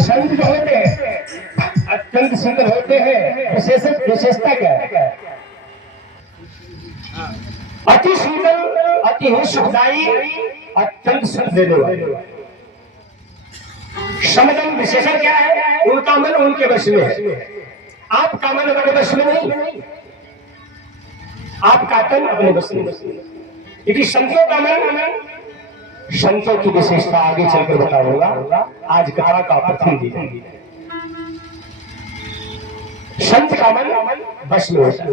संत जो होते हैं अत्यंत सुंदर होते हैं। विशेषता क्या है? अति सुंदर, अति ही सुखदायी, अत्यंत सुख देने वाले। समदम विशेषण क्या है? उनका मन उनके वश में है, आपका मन अपने वश में नहीं, आपका तन अपने वश में। क्योंकि संतों का मन, संतों की विशेषता आगे चलकर बताऊंगा। आज कथा का प्रथम दिन। संत का मन वश में होता है।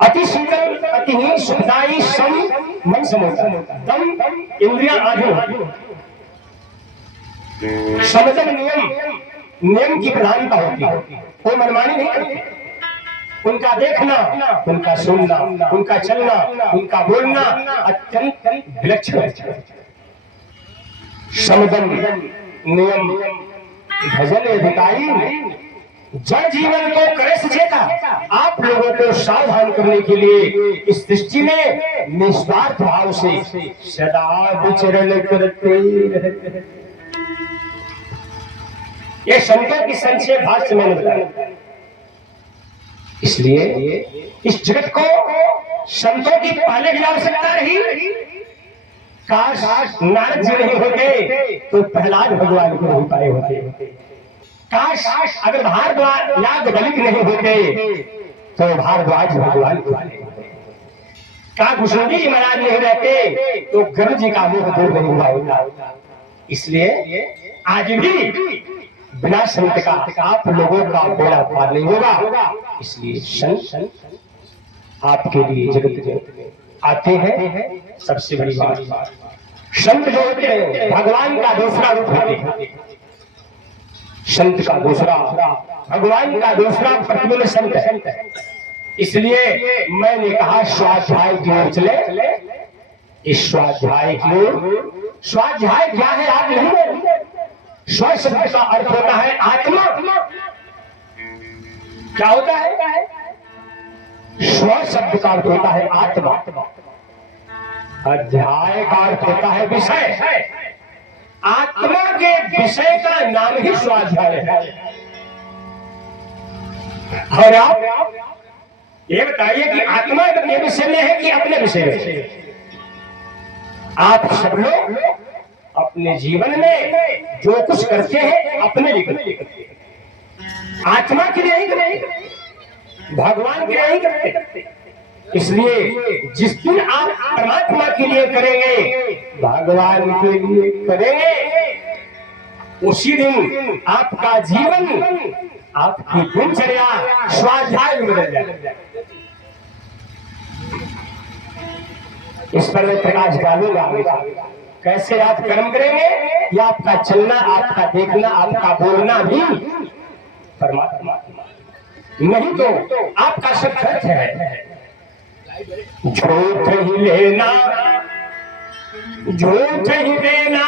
अति शीतल, अति ही सुखदायी, सम मन सम होता है। दम इंद्रियां आधी। समदम नियम की प्रधानता होती है। वो मनमानी नहीं करते। उनका देखना, उनका सुनना, उनका चलना, उनका बोलना अत्यंत विलक्षण है। समदम नियम भजन अधिकारी जन जीवन को करे सचेता। आप लोगों को सावधान करने के लिए इस दृष्टि में निस्वार्थ भाव से सदा विचरण करते रहते। ये संतों की संक्षेप भाष्य मैंने बताया। इसलिए इस जगत को संतों की पहले की आवश्यकता रही। काश नारद जी नहीं होते तो प्रहलाद भगवान को नहीं पाए होते। काश अगर भारद्वाज या दलित नहीं होते तो भारद्वाज भगवान को पाए होते। का कुशलजी जी महाराज नहीं रहते तो गुरु जी का मुख दूर नहीं हुआ होता। इसलिए आज भी बिना संत का आप लोगों का बेड़ा पार नहीं होगा। इसलिए संत आपके लिए जगत में आते हैं। सबसे बड़ी बात, संत जो होते हैं भगवान का दूसरा रूप होते हैं। संत का दूसरा, भगवान का दूसरा प्रतिबिंब संत है। इसलिए मैंने कहा स्वाध्याय की ओर चले। इस स्वाध्याय की ओर, स्वाध्याय क्या है आप नहीं? स्व शब्द का अर्थ होता है आत्मा। क्या होता है? स्व शब्द का अर्थ होता है आत्मा। अध्याय का अर्थ होता है विषय। आत्मा के विषय का नाम ही स्वाध्याय है। और आप ये बताइए कि आत्मा अपने विषय में है कि अपने विषय में? आप सब लोग अपने जीवन में जो कुछ करते हैं अपने लिए करते हैं। आत्मा के लिए नहीं करते, भगवान के लिए नहीं करते। इसलिए जिस दिन आप परमात्मा के लिए करेंगे, भगवान के लिए करेंगे, उसी दिन आपका जीवन, आपकी दिनचर्या स्वाध्याय में बदल जाएगा। इस पर मैं प्रकाश डालूंगा। कैसे आप कर्म करेंगे, या आपका चलना, आपका देखना, आपका बोलना भी परमात्मा, नहीं तो आपका सब व्यर्थ है। झूठ ही लेना, झूठ ही देना,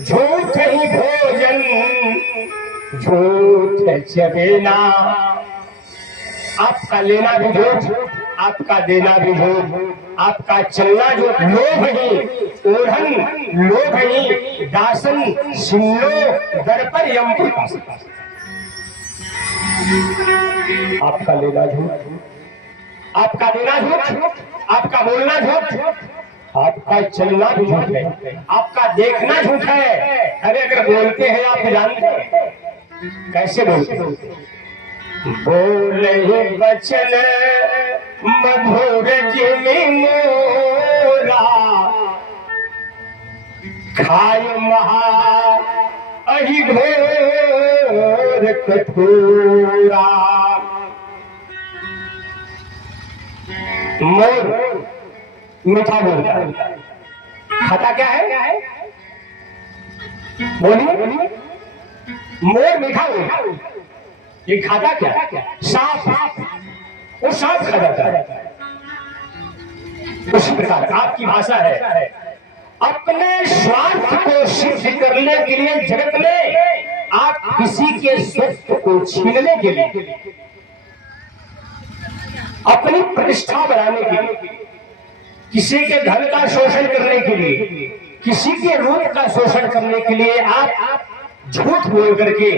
झूठ ही भोजन, झूठ चबेना। आपका लेना भी झूठ, आपका देना भी झूठ, आपका चलना जो लोभ ही, ओढ़न लोभ ही, दासन सिन्नो दर पर यमपुर। आपका लेना झूठ, आपका देना झूठ, आपका बोलना झूठ, आपका चलना भी झूठ है, आपका देखना झूठ है। अगर बोलते हैं आप जानते हैं कैसे बोलते हैं? बोले वचन मधुर जिमि मोरा, खाय महा अहि घोर कठोरा। मोर मीठा बोलता है, खाता क्या है? बोलिए। मोर मीठा बोलता है, ये खाता क्या? सांप। वो सांप खा जाता है। उसी प्रकार आपकी भाषा है, अपने स्वार्थ को सिद्ध करने के लिए जगत में आप किसी के स्वत्व को छीनने के लिए, अपनी प्रतिष्ठा बढ़ाने के लिए, किसी के धन का शोषण करने के लिए, किसी के रूप का शोषण करने के लिए आप झूठ बोल करके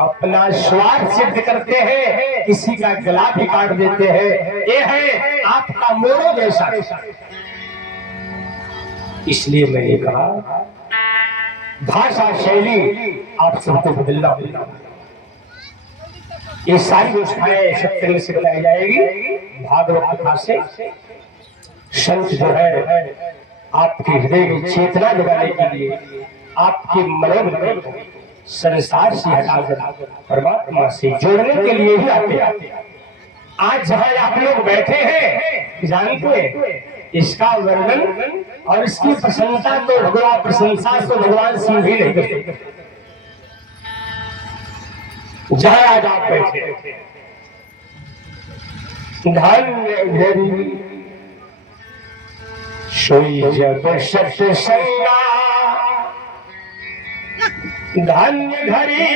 अपना स्वार्थ सिद्ध करते हैं, किसी का गला भी काट देते हैं। ये है आपका मोरो जैसा। इसलिए मैंने कहा भाषा शैली आप सबको बदलना होगा। ये सारी व्यवस्थाएं सत्संग से बनाई जाएगी, भागवत कथा से। संत जो है आपके हृदय की चेतना जगाने के लिए, आपके मनोबल को संसार से हटाकर परमात्मा से जोड़ने के लिए ही आते हैं। आज जहां आप लोग बैठे हैं, जानते हैं इसका वर्णन और इसकी प्रशंसा तो भगवान प्रशंसा तो भगवान सिंह भी नहीं करते। जहां आज आप बैठे, धन्य सोई जब सत्संगा, धन्य घड़ी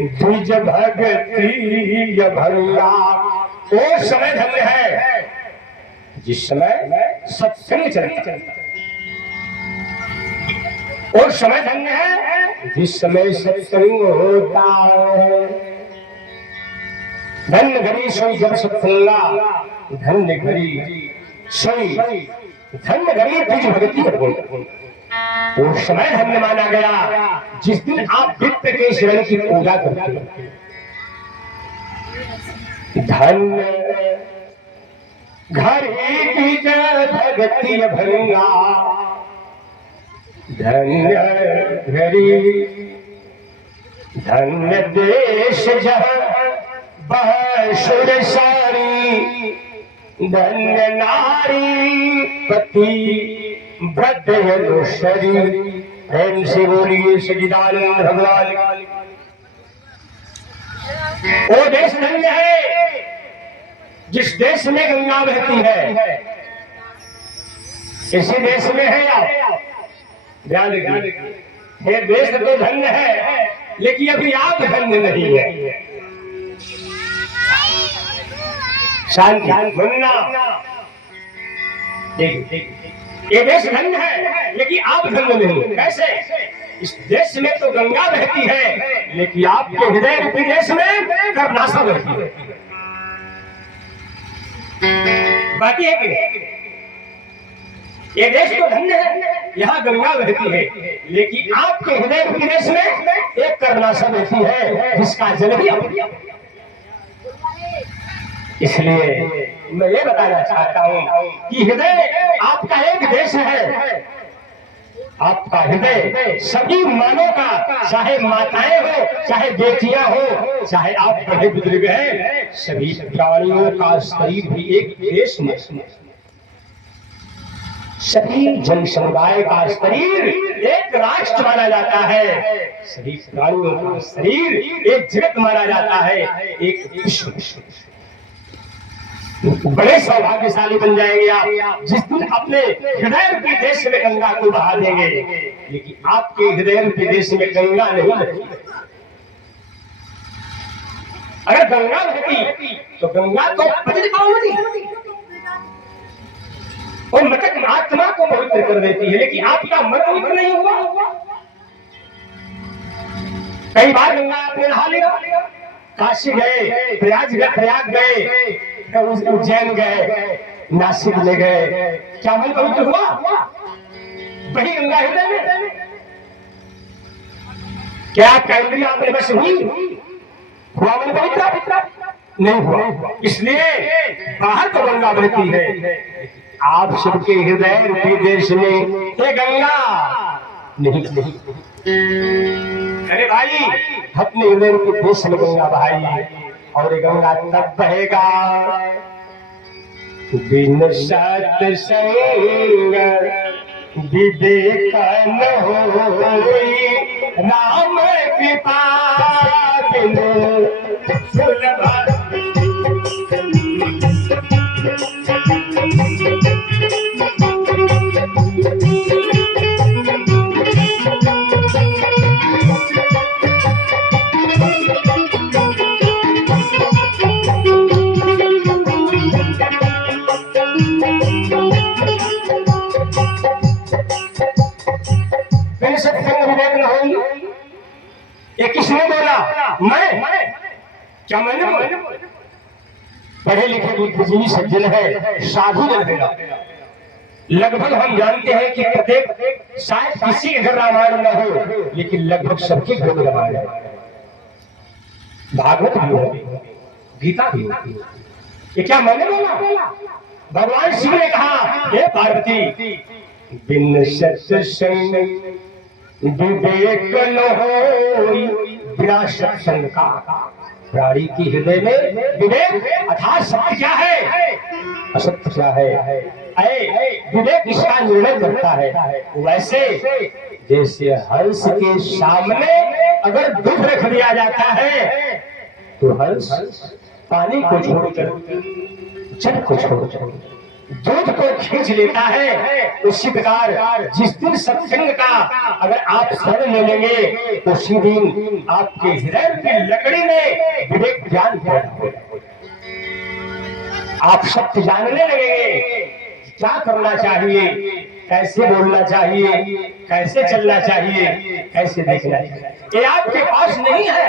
द्विज भगती भंगा। वो समय धन्य है जिस समय सत्संग चलता है, और समय धन्य है जिस समय सत्संग होता है। धन्य घड़ी सोई जब सत्संगा, धन्य घड़ी सोई, धन्य घड़ी द्विज भगती भंगा। वो समय धन्य माना गया जिस दिन आप वित्त के शरण की पूजा करते हैं। धन्य घड़ी द्विज भगती भंगा, धन्य घड़ी धन्य देश जहाँ बह सुरसारी, धन्य नारी पति व्रत अनुसरी। प्रेम से बोलिए सच्चिदानंद भगवान। वो देश धन्य है जिस देश में गंगा बहती है। इसी देश में है आप, ध्यान रखिए। ये देश तो धन्य है, लेकिन अभी आप धन्य नहीं है। शांति मुन्ना, ये देश धन्य है लेकिन आप धन्य नहीं। कैसे? इस देश में तो गंगा बहती है, लेकिन आपके हृदय रूपी देश में कर्नाशा बहती है। बाकी है कि ये देश तो धन्य है, यहाँ गंगा बहती है, लेकिन आपके हृदय रूपी देश में एक कर्नाशा बहती है जिसका जल भी आप। इसलिए मैं ये बताना चाहता हूँ कि हृदय आपका एक देश है। आपका हृदय सभी मानव का, चाहे माताएं हो, चाहे बेटियां हो, चाहे आप बड़े बुजुर्ग हैं, सभी प्राणियों का शरीर भी एक देश में। सभी जन समुदाय का शरीर एक राष्ट्र माना जाता है। सभी प्राणियों का शरीर एक जगत माना जाता है, एक विश्व। बड़े सौभाग्यशाली बन जाएंगे आप जिस दिन अपने हृदय रूपी देश में गंगा को बहा देंगे। लेकिन आपके हृदय रूपी देश में गंगा नहीं बहती। अगर गंगा बहती तो गंगा तो पवित्र होती, और मृतक आत्मा को पवित्र कर देती है, लेकिन आपका मन पवित्र नहीं हुआ। कई बार गंगा आपने नहा लिया, काशी गए, प्रयाग गए, उज्जैन गए, नासिक ले गए, क्या मन पवित्र हुआ? वही गंगा हृदय में। क्या कैंद्री आपने बस हुई? हुआ मन पवित्र? नहीं हुआ। इसलिए बाहर तो गंगा बहती है, आप सबके हृदय रूपी देश में ये गंगा नहीं। अरे भाई, अपने हृदय रूपी देश में गंगा बहाई, और गंगा तब बहेगा बिन सत्संग विवेक न होई, राम कृपा बिन सुलभ। बोला मैं क्या मैंने बोला? पढ़े लिखे बुद्धिजीवी सज्जन है, साधु जन है। लगभग हम जानते हैं कि प्रत्येक शायद किसी के घर रामायण न हो, लेकिन लगभग सबके घर में रामायण है, भागवत भी है, गीता भी है। ये क्या मैंने बोला? भगवान शिव ने कहा, हे पार्वती, बिन सत्संग विवेक न होई, बिना सत्संग का प्राणी की हृदय में विवेक अर्थात सत्य क्या है, असत्य क्या है, विवेक इसका निर्णय करता है। वैसे जैसे हंस के सामने अगर दूध रख दिया जाता है तो हंस पानी को छोड़कर, जल को छोड़कर दूध को खींच लेता है। उसी प्रकार जिस दिन सत्संग का अगर आप शरण ले लेंगे, उसी दिन आपके हृदय की लकड़ी में विवेक ज्ञान पैदा होगा। आप सत्य जानने लगेंगे, क्या करना चाहिए, कैसे बोलना चाहिए, कैसे चलना चाहिए, कैसे देखना चाहिए। ये आपके पास नहीं है,